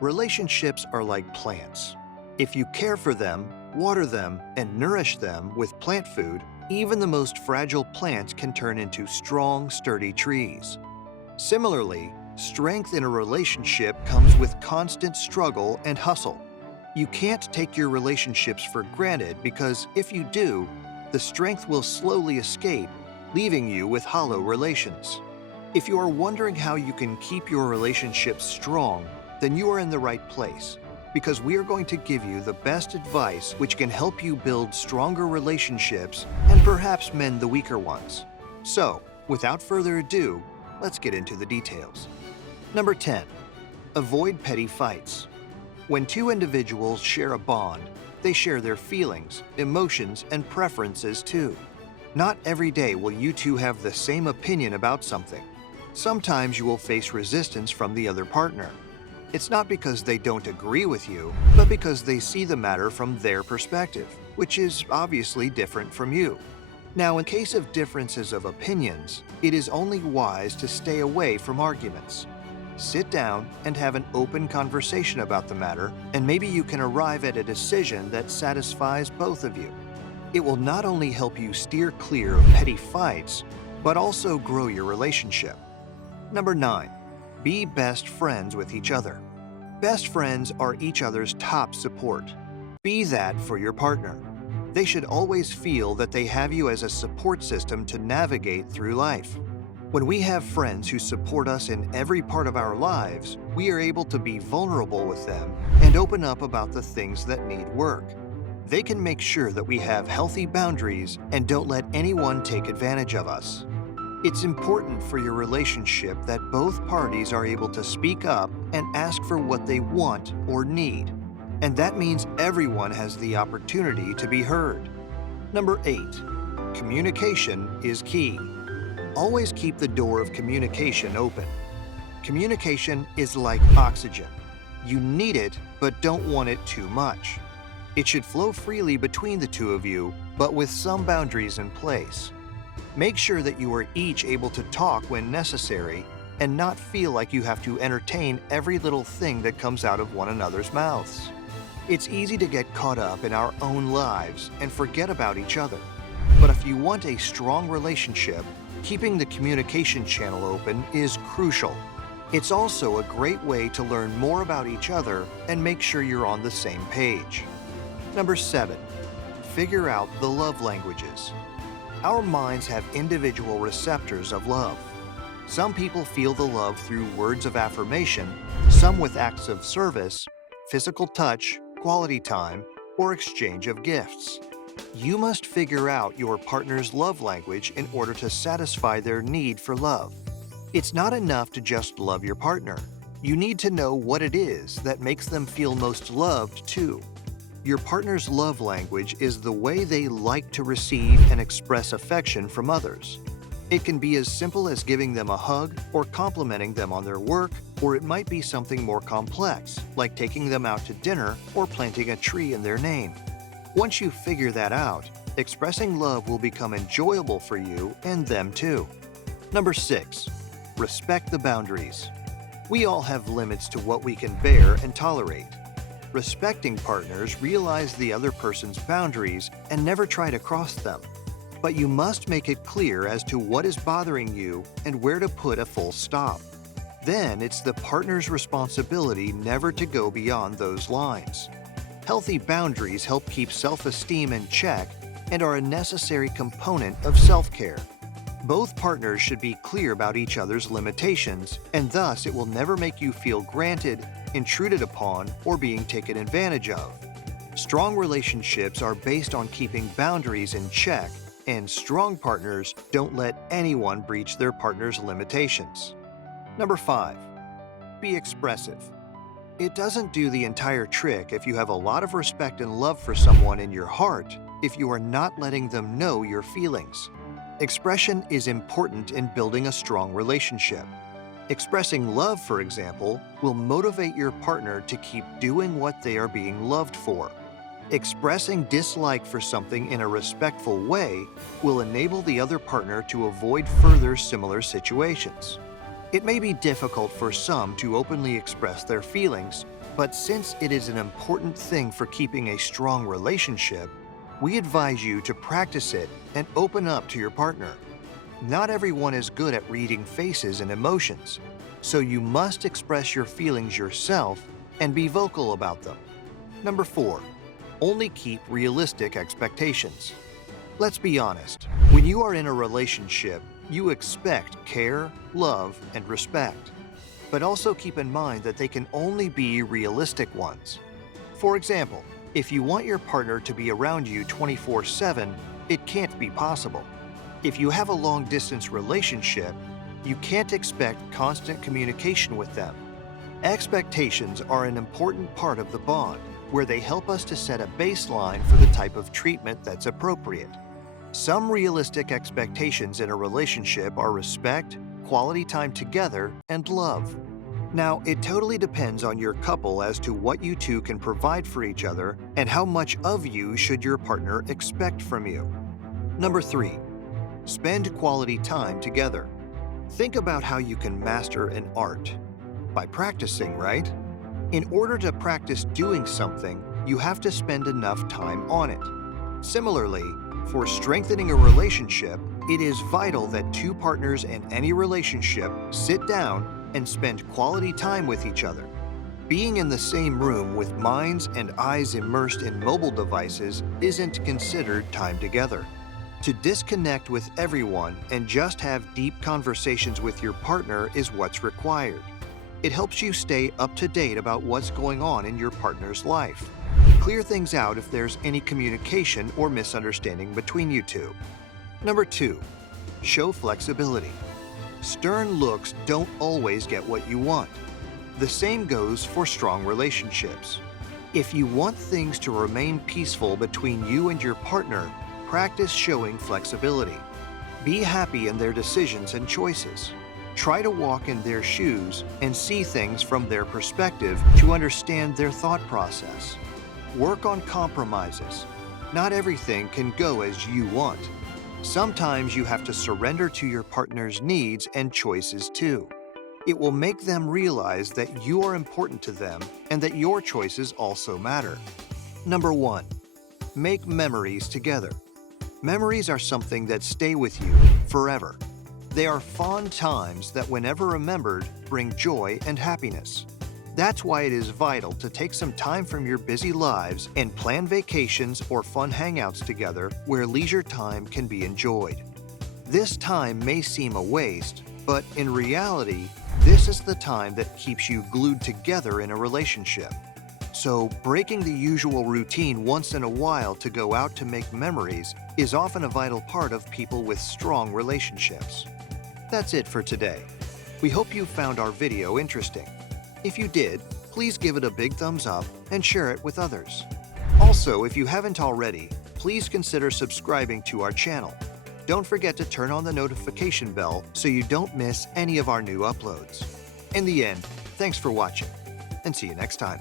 Relationships are like plants. If you care for them, water them, and nourish them with plant food, even the most fragile plants can turn into strong, sturdy trees. Similarly, strength in a relationship comes with constant struggle and hustle. You can't take your relationships for granted because if you do, the strength will slowly escape, leaving you with hollow relations. If you are wondering how you can keep your relationships strong, then you are in the right place because we are going to give you the best advice which can help you build stronger relationships and perhaps mend the weaker ones. So, without further ado, let's get into the details. Number 10. Avoid petty fights. When two individuals share a bond, they share their feelings, emotions, and preferences too. Not every day will you two have the same opinion about something. Sometimes you will face resistance from the other partner. It's not because they don't agree with you, but because they see the matter from their perspective, which is obviously different from you. Now, in case of differences of opinions, it is only wise to stay away from arguments. Sit down and have an open conversation about the matter, and maybe you can arrive at a decision that satisfies both of you. It will not only help you steer clear of petty fights, but also grow your relationship. Number 9. Be best friends with each other. Best friends are each other's top support. Be that for your partner. They should always feel that they have you as a support system to navigate through life. When we have friends who support us in every part of our lives, we are able to be vulnerable with them and open up about the things that need work. They can make sure that we have healthy boundaries and don't let anyone take advantage of us. It's important for your relationship that both parties are able to speak up and ask for what they want or need. And that means everyone has the opportunity to be heard. Number 8. Communication is key. Always keep the door of communication open. Communication is like oxygen. You need it, but don't want it too much. It should flow freely between the two of you, but with some boundaries in place. Make sure that you are each able to talk when necessary and not feel like you have to entertain every little thing that comes out of one another's mouths. It's easy to get caught up in our own lives and forget about each other. But if you want a strong relationship, keeping the communication channel open is crucial. It's also a great way to learn more about each other and make sure you're on the same page. Number 7. Figure out the love languages. Our minds have individual receptors of love. Some people feel the love through words of affirmation, some with acts of service, physical touch, quality time, or exchange of gifts. You must figure out your partner's love language in order to satisfy their need for love. It's not enough to just love your partner. You need to know what it is that makes them feel most loved too. Your partner's love language is the way they like to receive and express affection from others. It can be as simple as giving them a hug or complimenting them on their work, or it might be something more complex, like taking them out to dinner or planting a tree in their name. Once you figure that out, expressing love will become enjoyable for you and them too. Number 6. Respect the boundaries. We all have limits to what we can bear and tolerate. Respecting partners realize the other person's boundaries and never try to cross them. But you must make it clear as to what is bothering you and where to put a full stop. Then it's the partner's responsibility never to go beyond those lines. Healthy boundaries help keep self-esteem in check and are a necessary component of self-care. Both partners should be clear about each other's limitations, and thus it will never make you feel granted, intruded upon, or being taken advantage of. Strong relationships are based on keeping boundaries in check, and strong partners don't let anyone breach their partner's limitations. Number 5. Be expressive. It doesn't do the entire trick if you have a lot of respect and love for someone in your heart if you are not letting them know your feelings. Expression is important in building a strong relationship. Expressing love, for example, will motivate your partner to keep doing what they are being loved for. Expressing dislike for something in a respectful way will enable the other partner to avoid further similar situations. It may be difficult for some to openly express their feelings, But since it is an important thing for keeping a strong relationship, we advise you to practice it and open up to your partner. Not everyone is good at reading faces and emotions, so you must express your feelings yourself and be vocal about them. Number 4, only keep realistic expectations. Let's be honest, when you are in a relationship, you expect care, love, and respect. But also keep in mind that they can only be realistic ones. For example, if you want your partner to be around you 24/7, it can't be possible. If you have a long-distance relationship, you can't expect constant communication with them. Expectations are an important part of the bond, where they help us to set a baseline for the type of treatment that's appropriate. Some realistic expectations in a relationship are respect, quality time together, and love. Now, it totally depends on your couple as to what you two can provide for each other and how much of you should your partner expect from you. Number 3, spend quality time together. Think about how you can master an art. By practicing, right? In order to practice doing something, you have to spend enough time on it. Similarly, for strengthening a relationship, it is vital that two partners in any relationship sit down and spend quality time with each other. Being in the same room with minds and eyes immersed in mobile devices isn't considered time together. To disconnect with everyone and just have deep conversations with your partner is what's required. It helps you stay up to date about what's going on in your partner's life. Clear things out if there's any communication or misunderstanding between you two. Number 2, show flexibility. Stern looks don't always get what you want. The same goes for strong relationships. If you want things to remain peaceful between you and your partner, practice showing flexibility. Be happy in their decisions and choices. Try to walk in their shoes and see things from their perspective to understand their thought process. Work on compromises. Not everything can go as you want. Sometimes you have to surrender to your partner's needs and choices too. It will make them realize that you are important to them and that your choices also matter. Number 1, make memories together. Memories are something that stay with you forever. They are fond times that, whenever remembered, bring joy and happiness. That's why it is vital to take some time from your busy lives and plan vacations or fun hangouts together where leisure time can be enjoyed. This time may seem a waste, but in reality, this is the time that keeps you glued together in a relationship. So, breaking the usual routine once in a while to go out to make memories is often a vital part of people with strong relationships. That's it for today. We hope you found our video interesting. If you did, please give it a big thumbs up and share it with others. Also, if you haven't already, please consider subscribing to our channel. Don't forget to turn on the notification bell so you don't miss any of our new uploads. In the end, thanks for watching, and see you next time.